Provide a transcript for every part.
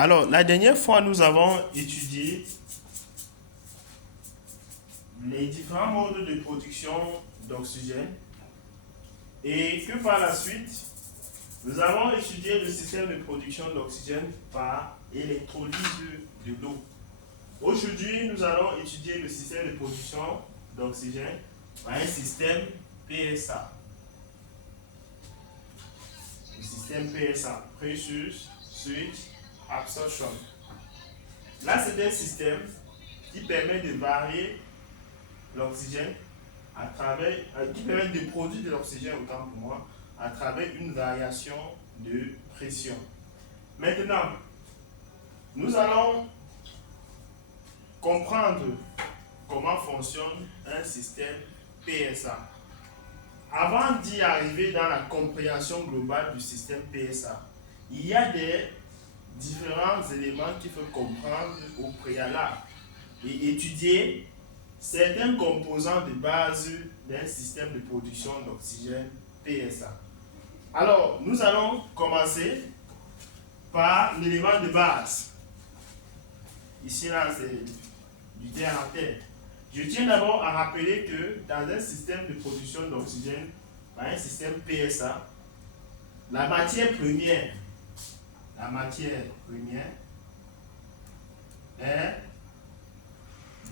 Alors, la dernière fois, nous avons étudié les différents modes de production d'oxygène et que par la suite, nous avons étudié le système de production d'oxygène par électrolyse de l'eau. Aujourd'hui, nous allons étudier le système de production d'oxygène par un système PSA. Le système PSA, Pressure Switch Absorption. Là, c'est un système qui permet de varier l'oxygène à travers, qui permet de produire de l'oxygène, autant pour moi, à travers une variation de pression. Maintenant, nous allons comprendre comment fonctionne un système PSA. Avant d'y arriver dans la compréhension globale du système PSA, il y a des différents éléments qu'il faut comprendre au préalable et étudier certains composants de base d'un système de production d'oxygène PSA. Alors, nous allons commencer par l'élément de base. Ici, là, c'est du terre à terre. Je tiens d'abord à rappeler que dans un système de production d'oxygène, dans un système PSA, la matière première est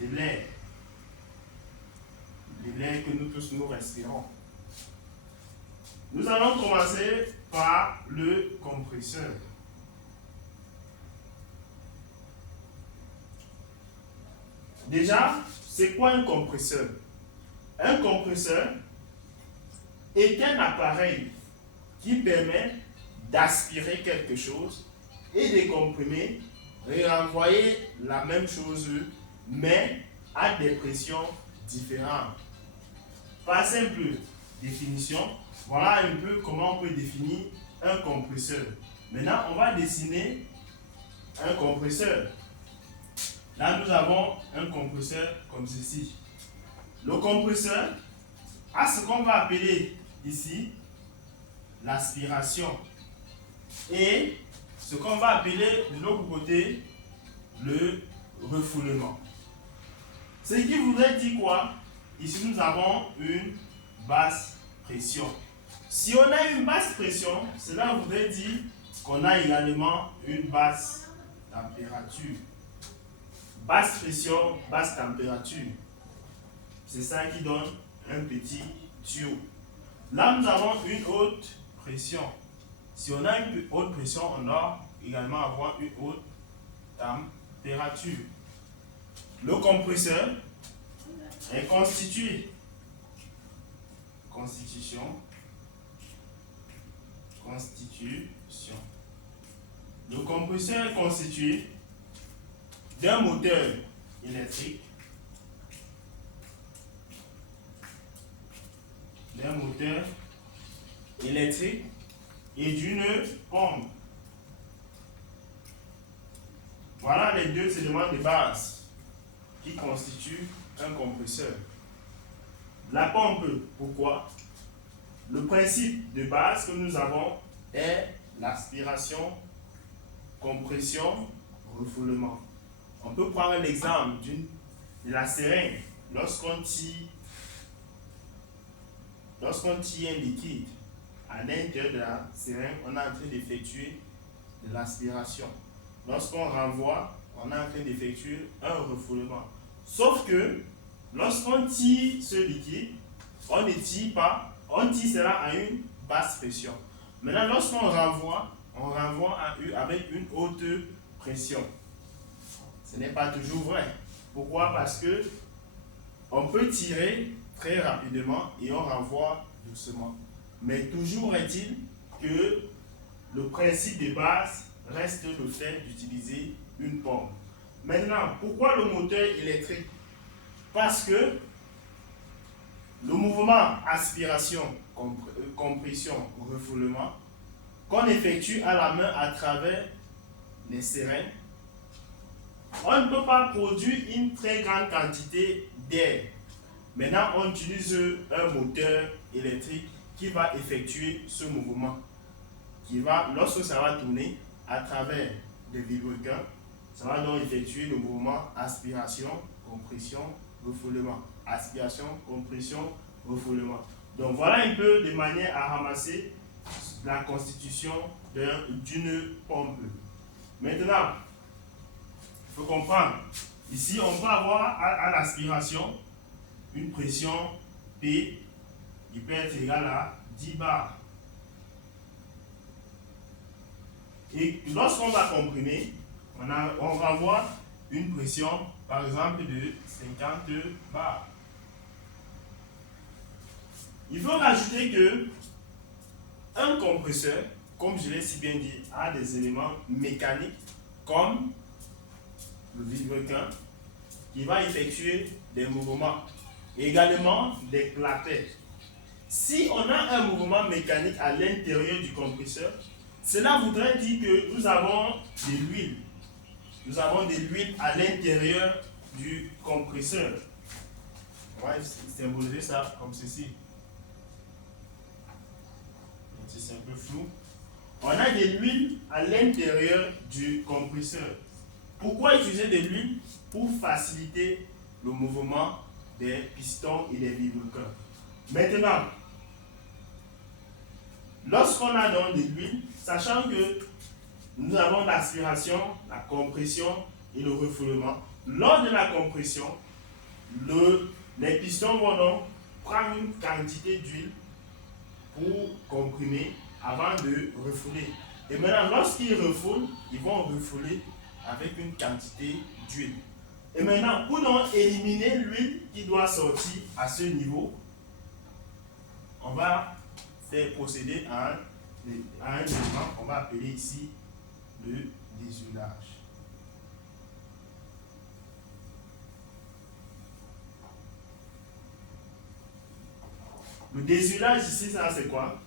de l'air. De l'air que nous tous nous respirons. Nous allons commencer par le compresseur. Déjà, c'est quoi un compresseur? Un compresseur est un appareil qui permet d'aspirer quelque chose et de comprimer et renvoyer la même chose, mais à des pressions différentes. Par simple définition, voilà un peu comment on peut définir un compresseur. Maintenant, on va dessiner un compresseur. Là, nous avons un compresseur comme ceci. Le compresseur a ce qu'on va appeler ici l'aspiration et ce qu'on va appeler de l'autre côté le refoulement. Ce qui voudrait dire quoi? Ici, nous avons une basse pression. Si on a une basse pression, cela voudrait dire qu'on a également une basse température. Basse pression, basse température. C'est ça qui donne un petit tuyau. Là, nous avons une haute pression. Si on a une haute pression, on doit également avoir une haute température. Le compresseur est constitué. Constitution. Le compresseur est constitué d'un moteur électrique, et d'une pompe. Voilà les deux éléments de base qui constituent un compresseur. La pompe, pourquoi? Le principe de base que nous avons est l'aspiration, compression, refoulement. On peut prendre l'exemple de la seringue. Lorsqu'on tire un liquide à l'intérieur de la seringue, on est en train d'effectuer de l'aspiration. Lorsqu'on renvoie, on est en train d'effectuer un refoulement. Sauf que lorsqu'on tire ce liquide, on ne tire pas, on tire cela à une basse pression. Maintenant, lorsqu'on renvoie, on renvoie avec une haute pression. Ce n'est pas toujours vrai. Pourquoi? Parce que on peut tirer très rapidement et on renvoie doucement. Mais toujours est-il que le principe de base reste le fait d'utiliser une pompe. Maintenant, pourquoi le moteur électrique? Parce que le mouvement aspiration, compression, refoulement qu'on effectue à la main à travers les seringues, on ne peut pas produire une très grande quantité d'air. Maintenant, on utilise un moteur électrique qui va effectuer ce mouvement, qui va, lorsque ça va tourner, à travers des vilebrequins. Ça va donc effectuer le mouvement aspiration, compression, refoulement. Aspiration, compression, refoulement. Donc voilà un peu de manière à ramasser la constitution d'une pompe. Maintenant, il faut comprendre. Ici, on peut avoir à l'aspiration une pression P qui peut être égale à 10 bars. Et lorsqu'on va comprimer, on va avoir une pression, par exemple, de 50 bars. Il faut rajouter que un compresseur, comme je l'ai si bien dit, a des éléments mécaniques comme le vilebrequin qui va effectuer des mouvements, également des clapets. Si on a un mouvement mécanique à l'intérieur du compresseur, cela voudrait dire que nous avons de l'huile. Nous avons de l'huile à l'intérieur du compresseur. On va symboliser ça comme ceci. C'est un peu flou. On a de l'huile à l'intérieur du compresseur. Pourquoi utiliser de l'huile? Pour faciliter le mouvement des pistons et des vilebrequins. Maintenant, lorsqu'on a donc de l'huile, sachant que nous avons l'aspiration, la compression et le refoulement, lors de la compression, les pistons vont donc prendre une quantité d'huile pour comprimer avant de refouler. Et maintenant, lorsqu'ils refoulent, ils vont refouler avec une quantité d'huile. Et maintenant, pour donc éliminer l'huile qui doit sortir à ce niveau, on va procéder à un élément qu'on va appeler ici le désoulage. Le désoulage ici, ça c'est quoi?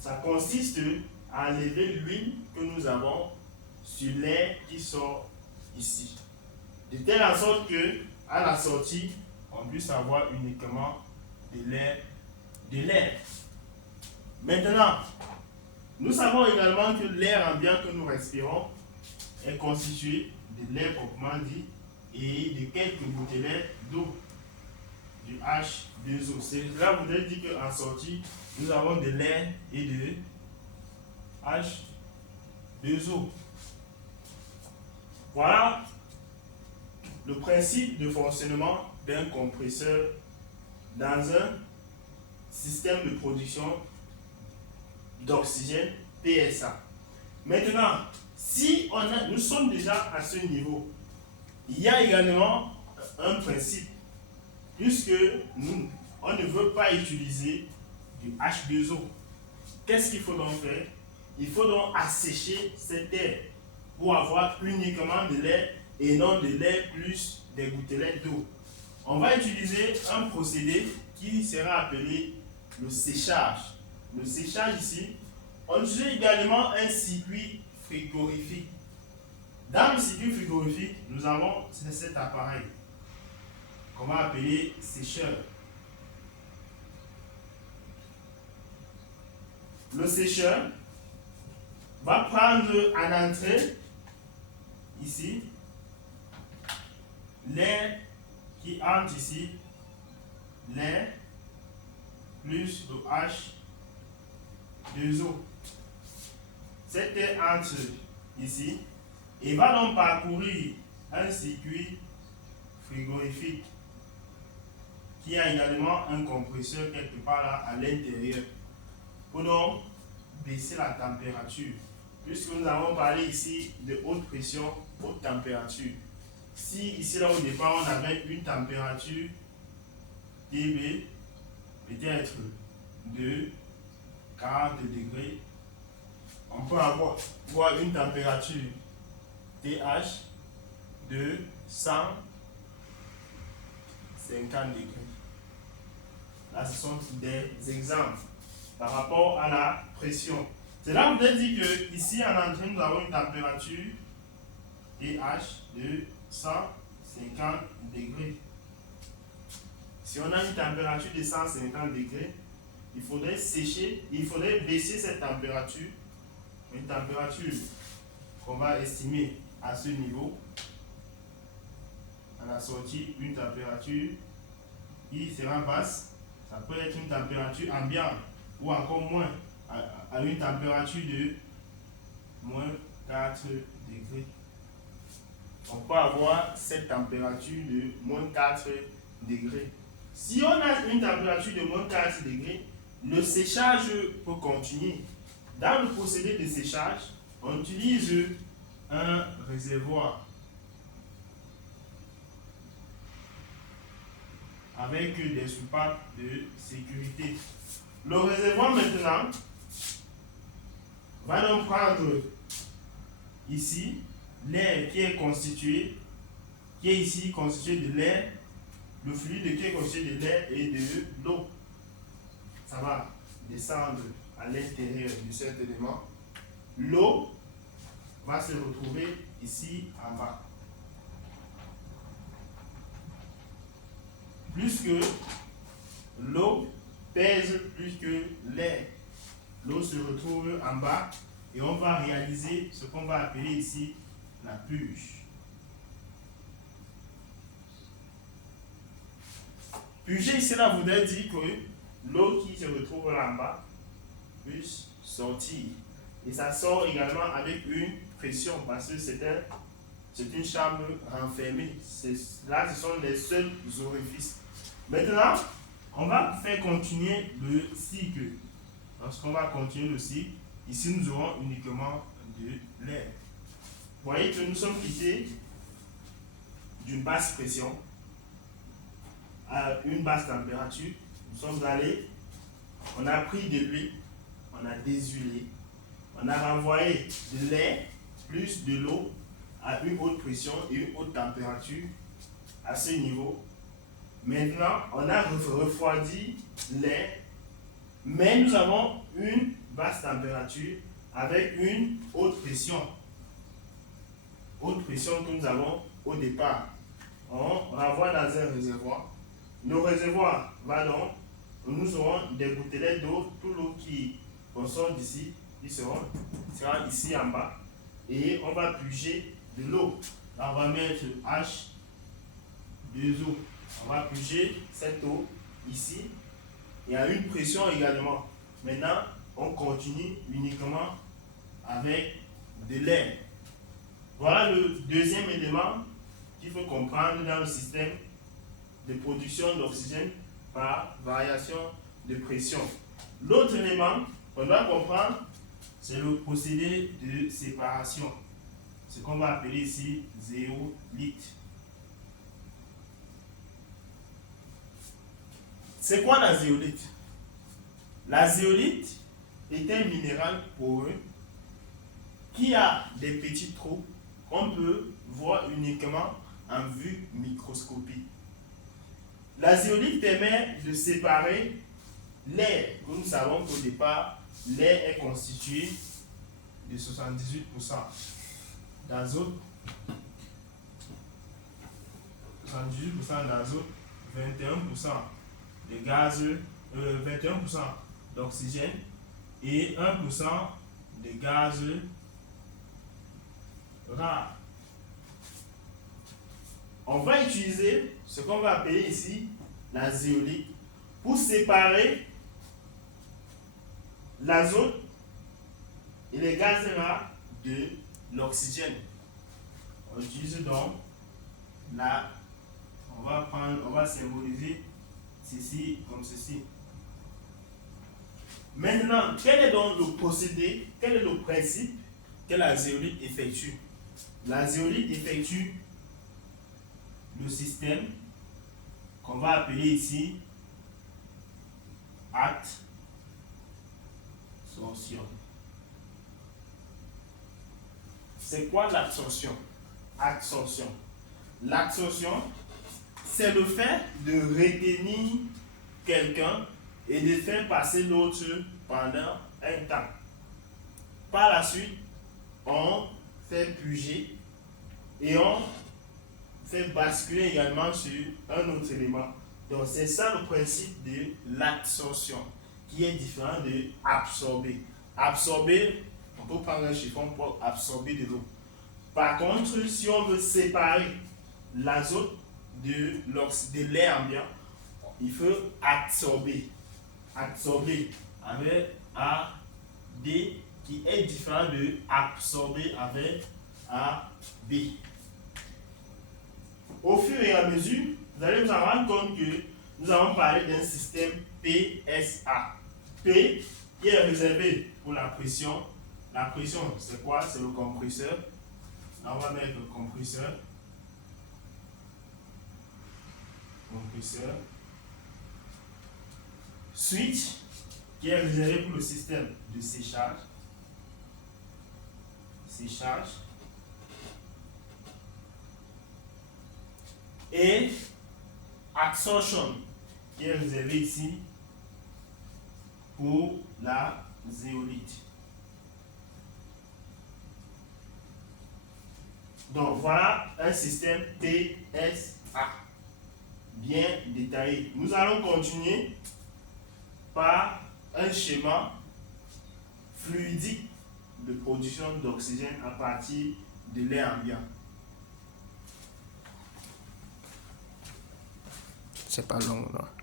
Ça consiste à enlever l'huile que nous avons sur l'air qui sort ici. De telle sorte que à la sortie, on puisse avoir uniquement de l'air. Maintenant, nous savons également que l'air ambiant que nous respirons est constitué de l'air proprement dit et de quelques gouttelettes d'eau, du H2O. Cela voudrait dire qu'en sortie, nous avons de l'air et de H2O. Voilà le principe de fonctionnement d'un compresseur dans un système de production d'oxygène PSA. Maintenant, si nous sommes déjà à ce niveau, il y a également un principe, puisque on ne veut pas utiliser du H2O. Qu'est-ce qu'il faut donc faire? Il faut donc assécher cet air pour avoir uniquement de l'air et non de l'air plus des gouttelettes d'eau. On va utiliser un procédé qui sera appelé le séchage. Le séchage ici, on utilise également un circuit frigorifique. Dans le circuit frigorifique, nous avons cet appareil qu'on va appeler sécheur. Le sécheur va prendre en entrée, ici, l'air qui entre ici, l'air plus le H2O. Cet air entre ici et va donc parcourir un circuit frigorifique qui a également un compresseur quelque part là à l'intérieur pour donc baisser la température, puisque nous avons parlé ici de haute pression, haute température. Si ici là au départ on avait une température TB peut-être de 40 degrés, on peut avoir une température TH de 150 degrés. Là, ce sont des exemples par rapport à la pression. Cela veut dire que ici en entrée, nous avons une température TH de 150 degrés. Si on a une température de 150 degrés, il faudrait sécher, il faudrait baisser cette température, une température qu'on va estimer à ce niveau. À la sortie, une température qui sera basse. Ça peut être une température ambiante ou encore moins, à une température de moins 4 degrés. On peut avoir cette température de moins 4 degrés. Si on a une température de moins 4 degrés, le séchage peut continuer. Dans le procédé de séchage, on utilise un réservoir avec des soupapes de sécurité. Le réservoir maintenant va donc prendre ici l'air qui est ici constitué de l'air, le fluide qui est constitué de l'air et de l'eau. Ça va descendre à l'intérieur de cet élément. L'eau va se retrouver ici en bas. Plus que l'eau pèse plus que l'air. L'eau se retrouve en bas et on va réaliser ce qu'on va appeler ici la purge. Purger, cela voudrait dire que l'eau qui se retrouve là en bas puisse sortir. Et ça sort également avec une pression parce que c'est une chambre renfermée. Là, ce sont les seuls orifices. Maintenant, on va faire continuer le cycle. Lorsqu'on va continuer le cycle, ici nous aurons uniquement de l'air. Vous voyez que nous sommes quittés d'une basse pression à une basse température. Nous sommes allés, on a pris de l'huile, on a déshuilé, on a renvoyé de l'air plus de l'eau à une haute pression et une haute température à ce niveau. Maintenant, on a refroidi l'air, mais nous avons une basse température avec une haute pression. Haute pression que nous avons au départ. On renvoie dans un réservoir. Le réservoir va donc, nous aurons des gouttelettes d'eau, toute l'eau qui ressort d'ici, sera ici en bas. Et on va purger de l'eau. Là, on va mettre H2O. On va purger cette eau ici. Il y a une pression également. Maintenant, on continue uniquement avec de l'air. Voilà le deuxième élément qu'il faut comprendre dans le système de production d'oxygène par variation de pression. L'autre élément qu'on doit comprendre, c'est le procédé de séparation. Ce qu'on va appeler ici zéolite. C'est quoi la zéolite? La zéolite est un minéral poreux qui a des petits trous qu'on peut voir uniquement en vue microscopique. La zéolite permet de séparer l'air. Nous savons qu'au départ, l'air est constitué de 78% d'azote, 78% d'azote, 21% de gaz, 21% d'oxygène et 1% de gaz rare. On va utiliser ce qu'on va appeler ici la zéolite pour séparer l'azote et les gaz rares de l'oxygène. On utilise donc on va symboliser ceci comme ceci. Maintenant, quel est donc le procédé, quel est le principe que la zéolite effectue? La zéolite effectue le système qu'on va appeler ici absorption. C'est quoi l'absorption? L'absorption, c'est le fait de retenir quelqu'un et de faire passer l'autre pendant un temps. Par la suite, on fait purger et on fait basculer également sur un autre élément. Donc c'est ça le principe de l'absorption qui est différent de absorber. Absorber, on peut prendre un chiffon pour absorber de l'eau. Par contre, si on veut séparer l'azote de l'air ambiant, il faut absorber. Absorber avec AD qui est différent de absorber avec AB. Au fur et à mesure, vous allez vous en rendre compte que nous allons parler d'un système PSA. P qui est réservé pour la pression. La pression, c'est quoi? C'est le compresseur. Là, on va mettre le compresseur. Switch qui est réservé pour le système de séchage. Et absorption qui est réservé ici pour la zéolite. Donc voilà un système PSA bien détaillé. Nous allons continuer par un schéma fluidique de production d'oxygène à partir de l'air ambiant. C'est pas long, non?